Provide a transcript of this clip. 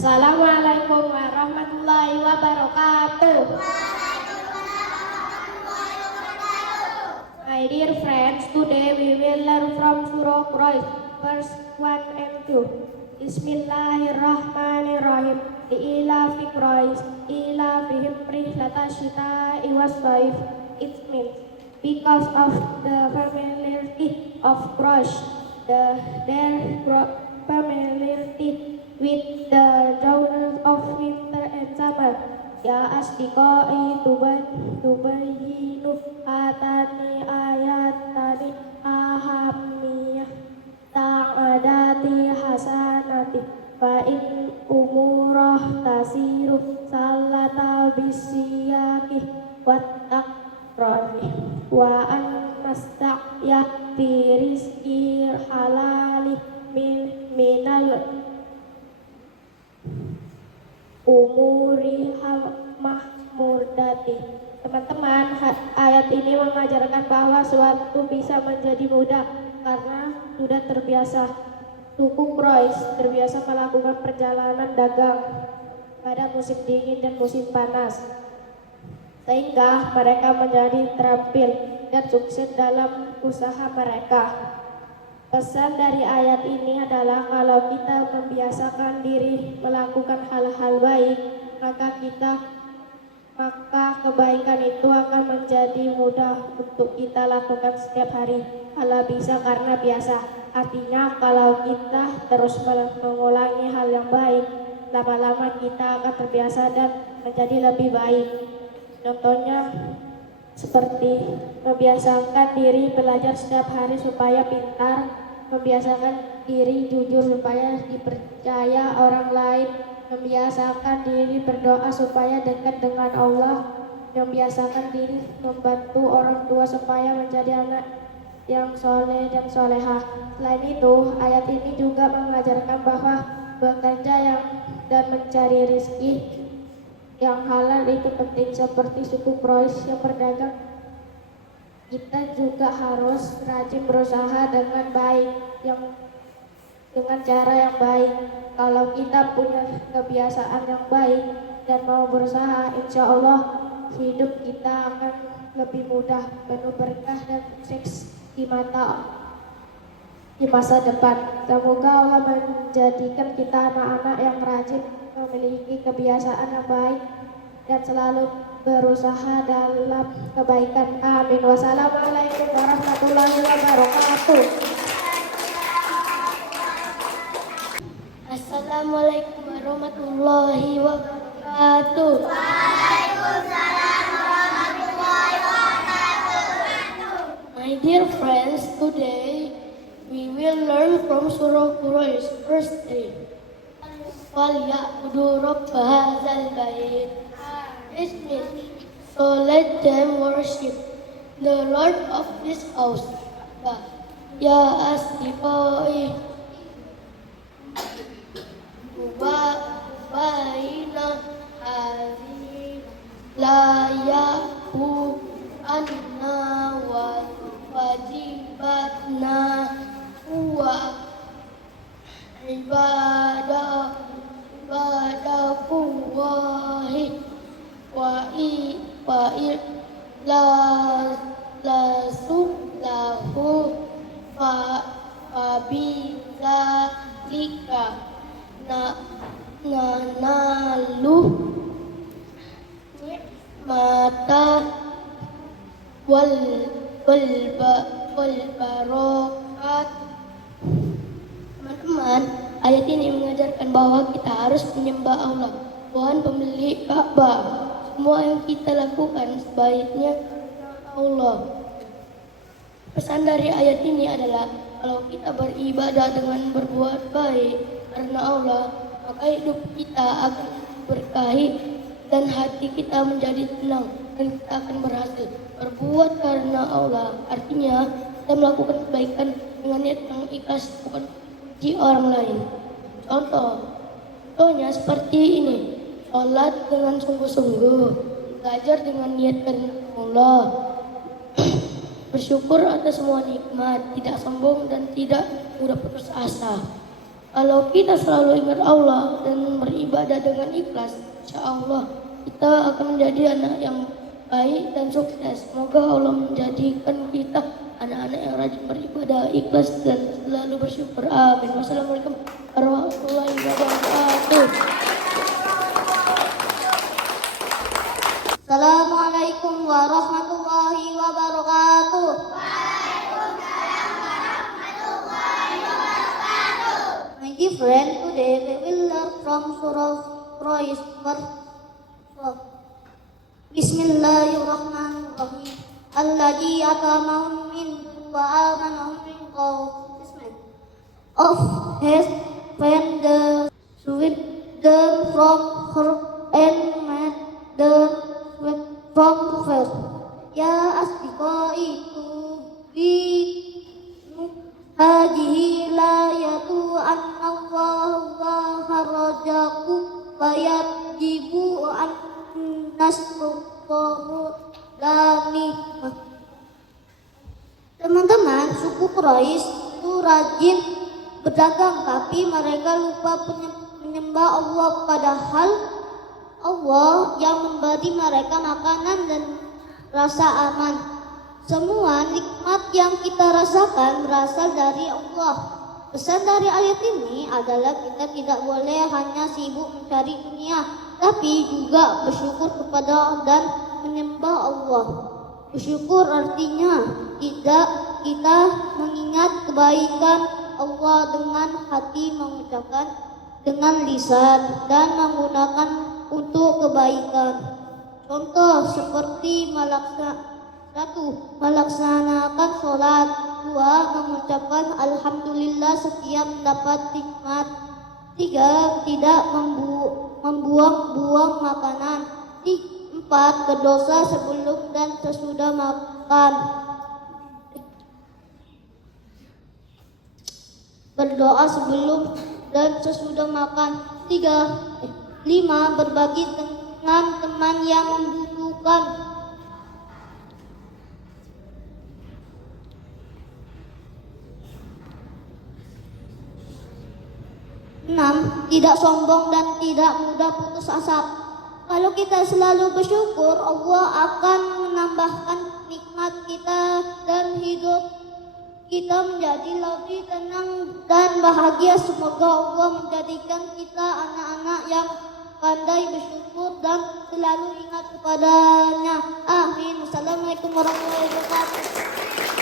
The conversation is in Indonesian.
Assalamualaikum warahmatullahi wabarakatuh. My dear friends, today we will learn from Surah Quraish, verse 1 and 2. Bismillahirrahmanirrahim. Ilafi Quraish, ilafihim rihlata syita'i was-shaif. It means because of the familiarity of Quraish, their familiarity with the journeys of winter and summer. Ya asdiqai tubayyinu atani ayatani ahamiyah ta'adati hasanati fa in umurah tasiru salata bisiyaki wattakrani wa an masta'ya fi rizki halali minal umuri mahmudati. Teman-teman, ayat ini mengajarkan bahwa suatu bisa menjadi mudah karena sudah terbiasa. Suku Quraisy terbiasa melakukan perjalanan dagang pada musim dingin dan musim panas, sehingga mereka menjadi terampil dan sukses dalam usaha mereka. Pesan dari ayat ini adalah kalau kita membiasakan diri melakukan hal-hal baik, maka kebaikan itu akan menjadi mudah untuk kita lakukan setiap hari. Kalau bisa karena biasa. Artinya kalau kita terus mengulangi hal yang baik, lama-lama kita akan terbiasa dan menjadi lebih baik. Contohnya seperti membiasakan diri belajar setiap hari supaya pintar, membiasakan diri jujur supaya dipercaya orang lain, membiasakan diri berdoa supaya dekat dengan Allah, membiasakan diri membantu orang tua supaya menjadi anak yang soleh dan solehah. Selain itu, ayat ini juga mengajarkan bahwa bekerja dan mencari rezeki yang halal itu penting. Seperti suku Quraisy yang berdagang, kita juga harus rajin berusaha dengan baik, dengan cara yang baik. Kalau kita punya kebiasaan yang baik dan mau berusaha, insya Allah hidup kita akan lebih mudah, penuh berkah dan sukses di masa depan. Semoga Allah menjadikan kita anak-anak yang rajin, memiliki kebiasaan yang baik dan selalu berusaha dalam kebaikan. Amin. Wassalamualaikum warahmatullahi wabarakatuh. Assalamualaikum warahmatullahi wabarakatuh. Waalaikumsalam warahmatullahi wabarakatuh. My dear friends, today we will learn from Surah Quraish, verse 3. Falyabudu rabb hadzal bait. This means, so let them worship the Lord of this house. Ya asdiqai baina hadhihi la yaku anna wa wajibatna wa ibadakullahi wa la suklahu fa bizalika nanalu mata wal barokat. Teman-teman, ayat ini mengajarkan bahwa kita harus menyembah Allah, Tuhan pemilik Ka'bah. Semua yang kita lakukan sebaiknya Allah. Pesan dari ayat ini adalah kalau kita beribadah dengan berbuat baik karena Allah, maka hidup kita akan berkahi dan hati kita menjadi tenang dan kita akan berhasil. Berbuat karena Allah artinya kita melakukan kebaikan dengan niat yang ikhlas, bukan puji orang lain. Contohnya seperti ini: sholat dengan sungguh-sungguh, belajar dengan niat karena Allah, bersyukur atas semua nikmat, tidak sombong dan tidak mudah putus asa. Kalau kita selalu ingat Allah dan beribadah beribadah dengan ikhlas, insya Allah kita akan menjadi anak yang baik dan sukses. Semoga Allah menjadikan kita anak-anak yang rajin beribadah, ikhlas dan selalu bersyukur. Amin. Wassalamualaikum warahmatullahi wabarakatuh. Assalamualaikum warahmatullahi wabarakatuh. My dear friend, today we will learn from Surah Quraish verse 12. Bismillahirrahmanirrahim. Alladzi atamahum min wa amanahum min khawf. Of his vendor sweep them from her and made them from first. Ya asdiqa itu bi hadihi layatu annallaha harajaku wa yajibu an nasruhu lani. Teman-teman, suku Quraisy itu rajin berdagang, tapi mereka lupa menyembah Allah, padahal Allah yang memberi mereka makanan dan rasa aman. Semua nikmat yang kita rasakan berasal dari Allah. Pesan dari ayat ini adalah kita tidak boleh hanya sibuk mencari dunia, tapi juga bersyukur kepada dan menyembah Allah. Bersyukur artinya kita mengingat kebaikan Allah dengan hati, mengucapkan dengan lisan, dan menggunakan untuk kebaikan. Contoh seperti melaksanakan sholat, 2. Mengucapkan alhamdulillah setiap mendapat nikmat, 3. Tidak membuang-buang makanan, 4. Berdosa sebelum dan sesudah makan, berdoa sebelum dan sesudah makan, 5. Berbagi dengan teman yang membutuhkan, 6. Tidak sombong dan tidak mudah putus asa. Kalau kita selalu bersyukur, Allah akan menambahkan nikmat kita dan hidup kita menjadi lebih tenang dan bahagia. Semoga Allah menjadikan kita anak-anak yang pandai bersyukur dan selalu ingat kepadanya. Amin. Assalamualaikum warahmatullahi wabarakatuh.